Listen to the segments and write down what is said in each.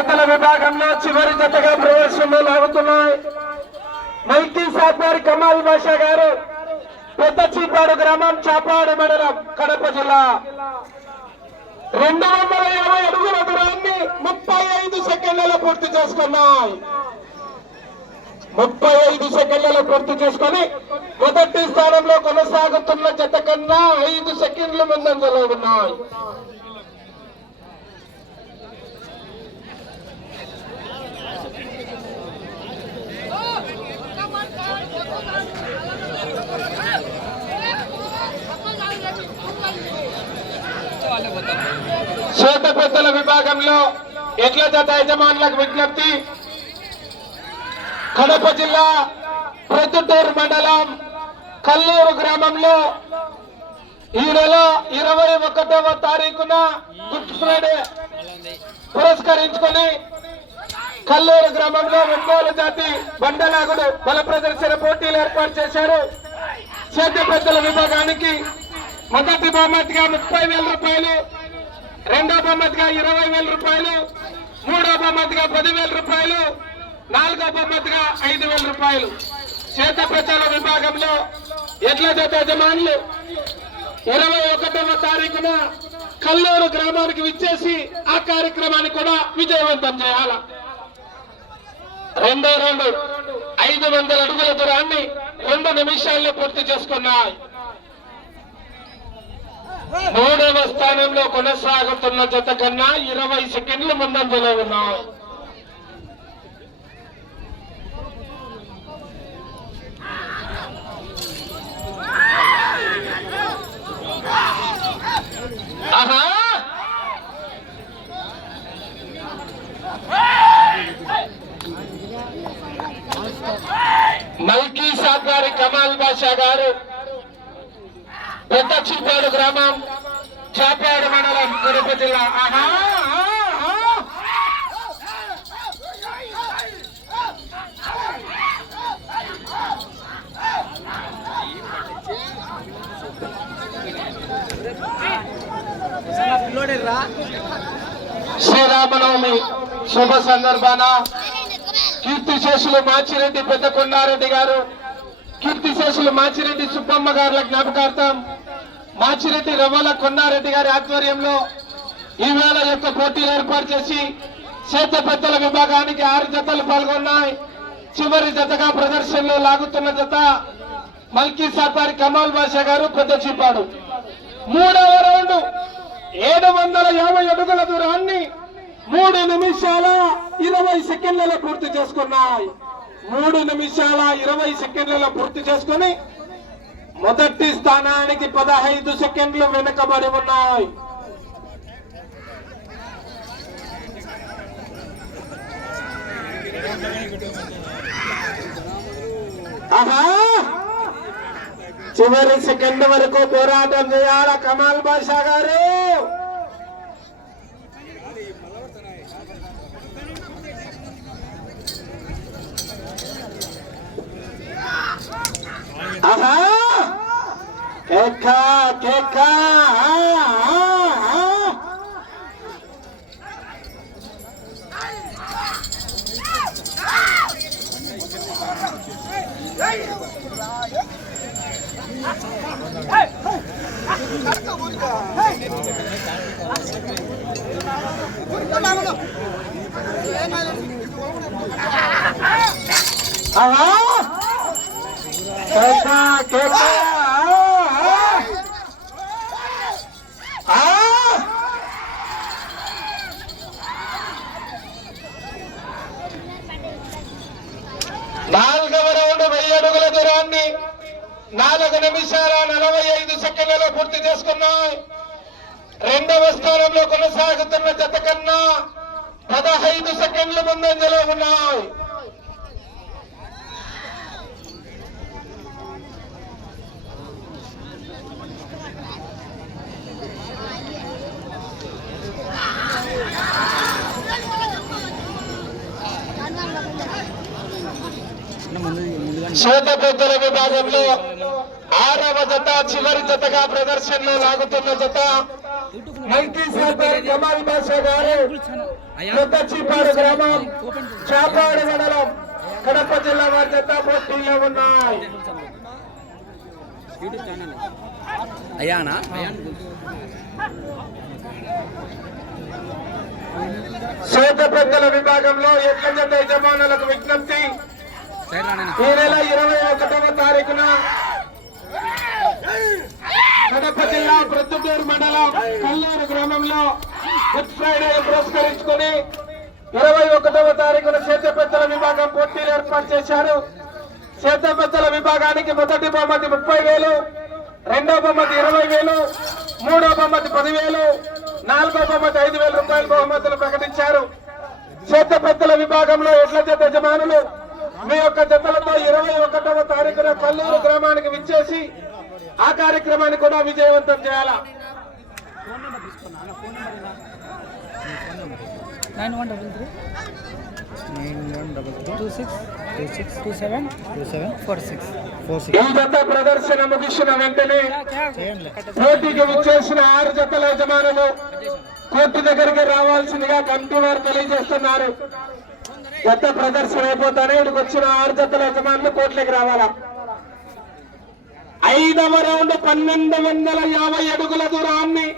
చేతల విభాగంలో చివరి జతగా ప్రదర్శనలు లాగుతున్నాయి. మైకి సాత్వారి కమాల్ బాషా గారు, పెద్ద చీపాడు గ్రామం, చాపాడు మండలం, కడప జిల్లా. 250 అడుగుల దూరాన్ని 35 సెకండ్లలో పూర్తి చేసుకున్నాయి. 35 సెకండ్లలో పూర్తి చేసుకొని మొదటి స్థానంలో కొనసాగుతున్న జత కన్నా 5 సెకండ్ల ముందంజలో ఉన్నాయి. శ్వేత పెద్దల విభాగంలో ఎడ్ల జత యజమానులకు విజ్ఞప్తి. కడప జిల్లా ప్రొద్దుటూరు మండలం కల్లూరు గ్రామంలో ఈ నెల 21వ తారీఖున గుడ్ ఫ్రైడే పురస్కరించుకొని కల్లూరు గ్రామంలో ఒంగోలు జాతి బండలాగుడు బల ప్రదర్శన పోటీలు ఏర్పాటు చేశారు. శ్వేత పెద్దల విభాగానికి మొదటి బహుమతిగా 30,000 రూపాయలు, రెండో బహుమతిగా 20,000 రూపాయలు, మూడో బహుమతిగా 10,000 రూపాయలు, నాలుగో బహుమతిగా 5,000 రూపాయలు. చేత పెద్దల విభాగంలో ఎడ్ల జత యజమానులు 21వ తారీఖున కల్లూరు గ్రామానికి విచ్చేసి ఆ కార్యక్రమాన్ని కూడా విజయవంతం చేయాల. రెండో రౌండ్ 500 అడుగుల దూరాన్ని 2 నిమిషాల్లో పూర్తి చేసుకున్నాయి. 3వ స్థానంలో కొనసాగుతున్న జత కన్నా 20 సెకండ్లు ముందంజలో ఉన్నాయి. ఆహా, మల్కీ సాత్వారి కమాల్ బాషా గారు, పెద్ద చీపాడు గ్రామం, చాపాడు మండలం, కడప జిల్లా. ఆహా, శ్రీరామనవమి శుభ సందర్భాన కీర్తిశేషులు మాచిరెడ్డి పెద్ద కొండారెడ్డి గారు, కీర్తిశేషులు మాచిరెడ్డి సుబ్బమ్మ గారుల జ్ఞాపకార్థం మాచిరెడ్డి రవ్వల కొండారెడ్డి గారి ఆధ్వర్యంలో ఈవేళ యొక్క పోటీలు ఏర్పాటు చేసి చేత పెద్దల విభాగానికి 6 జతలు పాల్గొన్నాయి. చివరి జతగా ప్రదర్శనలో లాగుతున్న జత మల్కీ సాత్వారి కమాల్ బాషా గారు, పెద్ద చీపాడు. 3వ రౌండ్ 750 అడుగుల దూరాన్ని 3 నిమిషాల 20 సెకండ్లలో పూర్తి చేసుకున్నాయి. 3 నిమిషాల 20 సెకండ్లలో పూర్తి చేసుకుని మొదటి స్థానానికి 15 సెకండ్లు వెనుకబడి ఉన్నాయి. ఆహా, చివరి సెకండ్ వరకు పోరాటం చేయాల కమాల్ బాషా గారు. ఆహా, కేక కేక, ఆహా, కేక కేక, నాలుగవ రౌండ్ 1000 అడుగుల దూరాన్ని 4 నిమిషాల 45 సెకండ్లలో పూర్తి చేసుకున్నాయి. రెండవ స్థానంలో కొనసాగుతున్న జత కన్నా 15 సెకండ్లు ముందంజలో ఉన్నాయి. శ్వేత పెద్దల విభాగంలో 6వ జత చివరి జతగా ప్రదర్శనలో లాగుతున్న జత మల్కీ సాగర్ కమాల్ బాషా గారు కొత్తచీపాడు గ్రామం చాపాడు మండలం కడప జిల్లా వారి జత పోటీలో ఉన్నాయి. శ్వేత పెద్దల విభాగంలో ఎట్ల జత యజమానులకు విజ్ఞప్తి, ఈ నెల 21వ తారీఖున కడప జిల్లా ప్రొద్దుటూరు మండలం కల్లూరు గ్రామంలో గుడ్ ఫ్రైడే పురస్కరించుకుని 21వ తారీఖున చేతపెద్దల విభాగం పోటీలు ఏర్పాటు చేశారు. చేతపెద్దల విభాగానికి మొదటి బహుమతి 30,000, రెండవ బహుమతి 20,000, మూడవ బహుమతి 10,000, నాలుగవ బహుమతి 5,000 రూపాయల బహుమతులు ప్రకటించారు. చేతపెద్దల విభాగంలో ఎడ్ల జత యజమానులు మీ యొక్క జతలతో 21వ తారీఖున కల్లూరు గ్రామానికి విచ్చేసి ఆ కార్యక్రమాన్ని కూడా విజయవంతం చేయాలా. 913326272746. ఈ జత ప్రదర్శన ముగిసిన వెంటనే పోటీకి విచ్చేసిన 6 జతల యజమానులు కోర్టు దగ్గరికి రావాల్సిందిగా కమిటీ వారు తెలియజేస్తున్నారు. జత ప్రదర్శన అయిపోతానే ఇక్కడికి వచ్చిన 6 జతల యజమానులు కోర్టులోకి రావాలా. 5వ రౌండ్ 1250 అడుగుల దూరాన్ని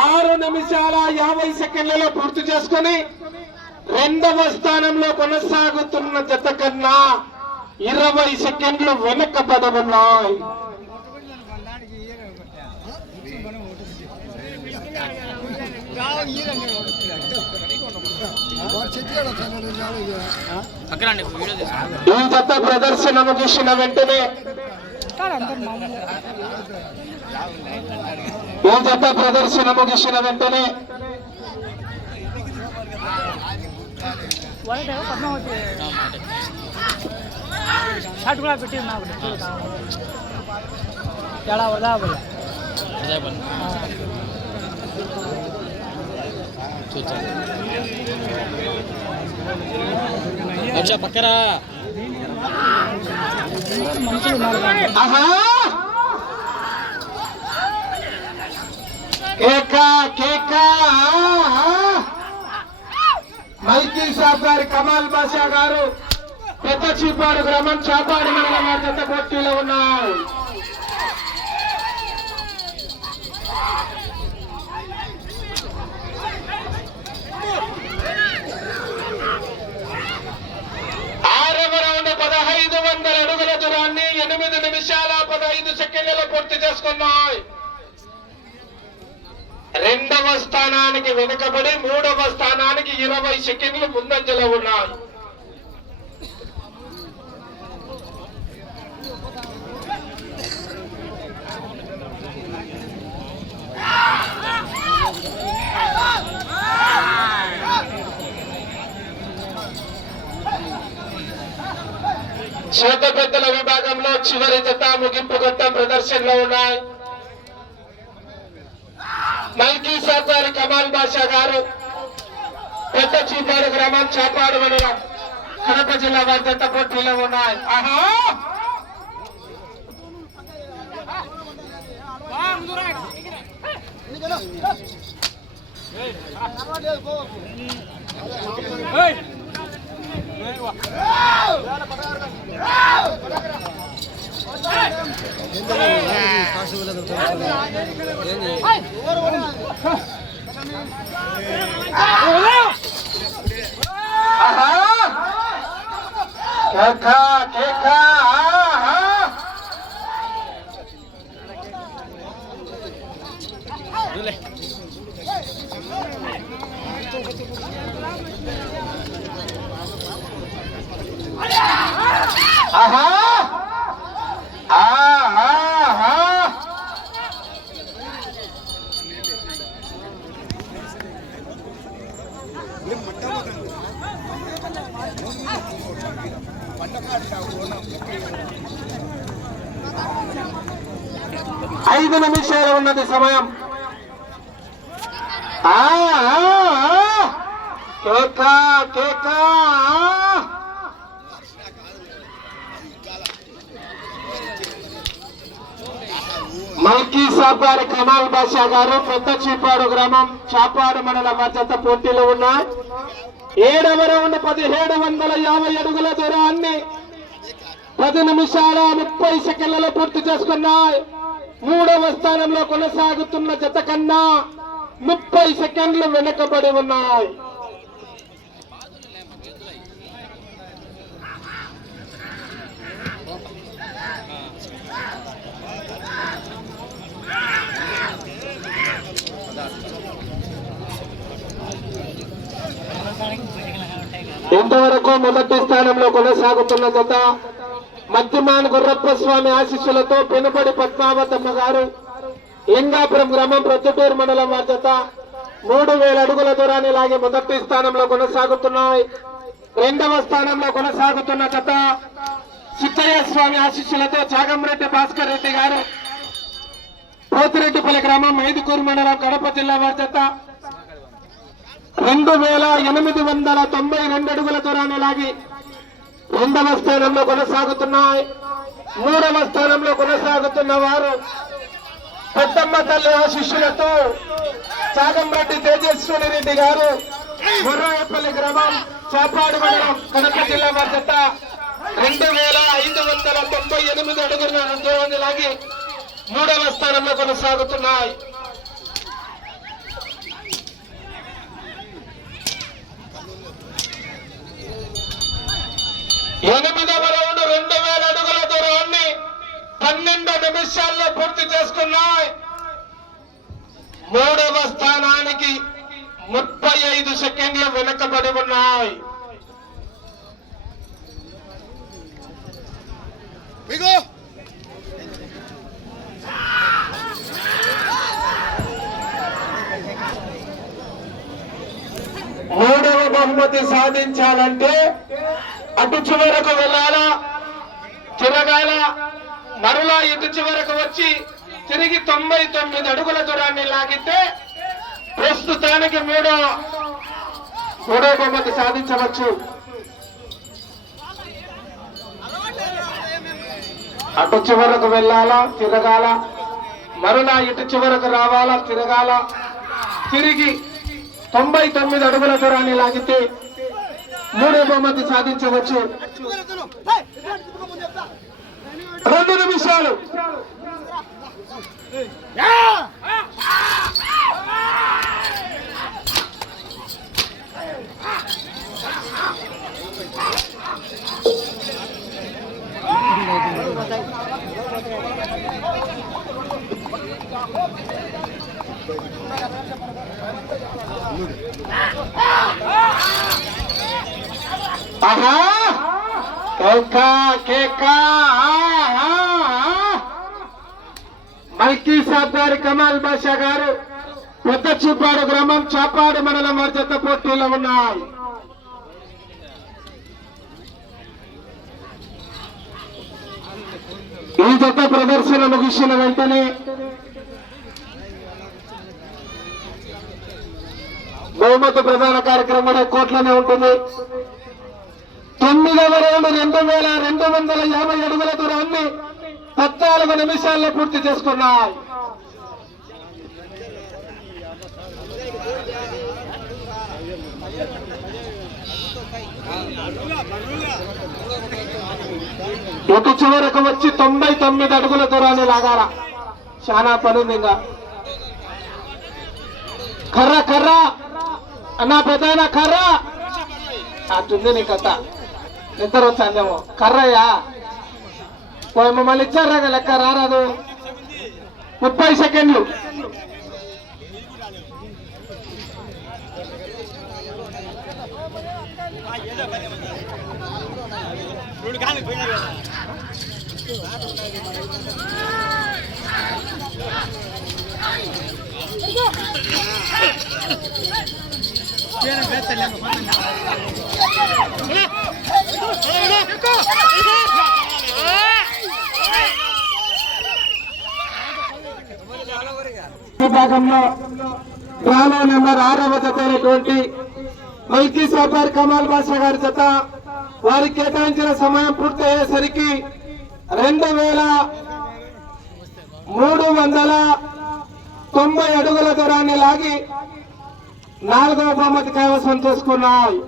6 నిమిషాల 50 సెకండ్లలో పూర్తి చేసుకుని 2వ స్థానంలో కొనసాగుతున్న జత కన్నా 20 సెకండ్లు వెనకబడి ఈ జత ప్రదర్శన ముగిసిన వెంటనే షాట్ కూడా పెట్టి చాలా వరదా పక్కరా మల్కీ సాగర్ కమాల్ బాషా గారు కొత్తచీపాడు గ్రామం చాపాడు మండలం వారి జత పోటీలో ఉన్నారు. ఆరవ రౌండ్ 1500 అడుగుల దూరాన్ని 8 నిమిషాల 15 సెకండ్లలో పూర్తి చేసుకున్నాయి. 2వ స్థానానికి వెనుకబడి 3వ స్థానానికి 20 సెకండ్లు ముందంజలో ఉన్నాయి. శ్వేత పెద్దల విభాగంలో చివరి జత ముగింపు ఘట్టం ప్రదర్శనలో ఉన్నాయి. మల్కీ సాగర్ కమాల్ బాషా గారు కొత్తచీపాడు గ్రామం చాపాడు మండలం కడప జిల్లా వారి జత పోటీలో ఉన్నాయి. 5 నిమిషాలు ఉన్నది సమయం. కేకా కేకా మల్కీ సాబ్ గారి కమాల్ బాషా గారు పెద్ద చీపాడు గ్రామం చాపాడు మండల మధ్యత పోటీలో ఉన్నాయి. 7వ రౌండ్ 1750 అడుగుల దూరాన్ని 10 నిమిషాల 30 సెకండ్లలో పూర్తి చేసుకున్నాయి. 3వ స్థానంలో కొనసాగుతున్న జత కన్నా 30 సెకండ్లు వెనుకబడి ఉన్నాయి. ఇంతవరకు మొదటి స్థానంలో కొనసాగుతున్న జత మధ్యమాన్ గుర్రప్ప స్వామి ఆశీస్సులతో పెనుబడి పద్మావతమ్మ గారు లింగాపురం గ్రామం ప్రొద్దుటూరు మండలం వారి జత 3000 అడుగుల దూరాన్ని లాగి మొదటి స్థానంలో కొనసాగుతున్నాయి. 2వ స్థానంలో కొనసాగుతున్న జత సిద్ధయ్య స్వామి ఆశీస్సులతో చాగంరెడ్డి భాస్కర్ రెడ్డి గారు పోతిరెడ్డిపల్లి గ్రామం మైదుకూరు మండలం కడప జిల్లా వారి జత 2892 అడుగుల దూరాన్ని లాగి 2వ స్థానంలో కొనసాగుతున్నాయి. 3వ స్థానంలో కొనసాగుతున్న వారు పెద్దమ్మ తల్లి ఆశీస్సులతో చాగంరెడ్డి తేజస్విని రెడ్డి గారు మొర్రాయపల్లి గ్రామం చాపాడు మండలం కడప జిల్లా వారి జత 2598 అడుగుల దూరాన్ని లాగి 3వ స్థానంలో కొనసాగుతున్నాయి. 8వ రౌండ్ 2000 అడుగుల దూరాన్ని 12 నిమిషాల్లో పూర్తి చేసుకున్నాయి. 3వ స్థానానికి 35 సెకండ్లు వెనుకబడి ఉన్నాయి. మూడవ బహుమతి సాధించాలంటే అటు చివరకు వెళ్ళాలా, తిరగాల, మరలా ఇటు చివరకు వచ్చి తిరిగి 99 అడుగుల దూరాన్ని లాగితే ప్రస్తుతానికి మూడో బహుమతి సాధించవచ్చు. అటు చివరకు వెళ్ళాలా, తిరగాల, మరలా ఇటు చివరకు రావాలా, తిరగాల, తిరిగి 99 అడుగుల దూరాన్ని లాగితే మూడో బహుమతి సాధించవచ్చు. 2 నిమిషాలు. ఆహా కేకా కేకా మల్కీ సాబ్ గారి కమాల్ బాషా గారు పెద్ద చీపాడు గ్రామం చాపాడు మండలం వారి జత పోటీలో ఉన్నాయి. ఈ జత ప్రదర్శన ముగిసిన వెంటనే బహుమతి ప్రధాన కార్యక్రమం కోట్లనే ఉంటుంది. 9వ రౌండ్ 2250 అడుగుల దూరాన్ని 14 నిమిషాల్లో పూర్తి చేసుకున్నాయి. ఇటు చివరకు వచ్చి 99 అడుగుల దూరాన్ని లాగాల. చాలా పనుంది. ఇంకా కర్ర కర్ర అన్నా పెద్ద కర్ర అటుంది నీ కథ. నిద్ర వచ్చాందేమో. కర్రయ్యా పోయి మమ్మల్ని ఇచ్చారా లెక్క రారాదు. 30 సెకండ్లు. విభాగంలో డ్రాలో నెంబర్ 6వ జత అయినటువంటి మల్కీ సఫర్ కమాల్ బాషా గారి జత వారికి కేటాయించిన సమయం పూర్తి అయ్యేసరికి 2390 అడుగుల దూరాన్ని లాగి 4వ బహుమతి కైవసం చేసుకున్నాయి.